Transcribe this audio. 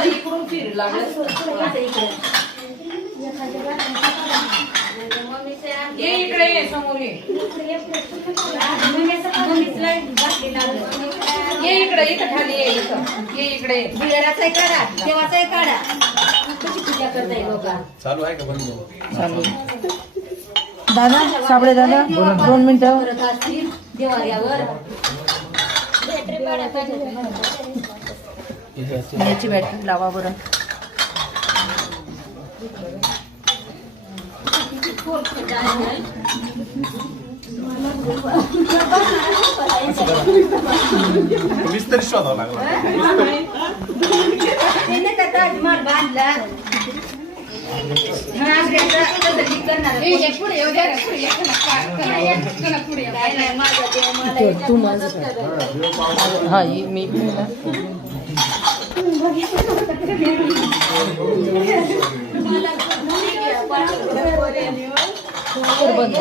इकडून फिर लागलं ये इकडे ये समोर ये इकडे इथं खाली ये इथं ये इकडे बुलेराचाही काढा देवाचाही काढा कशी पूजा करता येईल लोक चालू आहे का बंद चालू दादा साबळे दादा 2 मिनिटं करत असतील देवाऱ्यावर याची बॅटरी लावा बरं मिस्त्री शोधावं लागला त्याने का ताजमहाल बांधला तू माझं हा मी बंद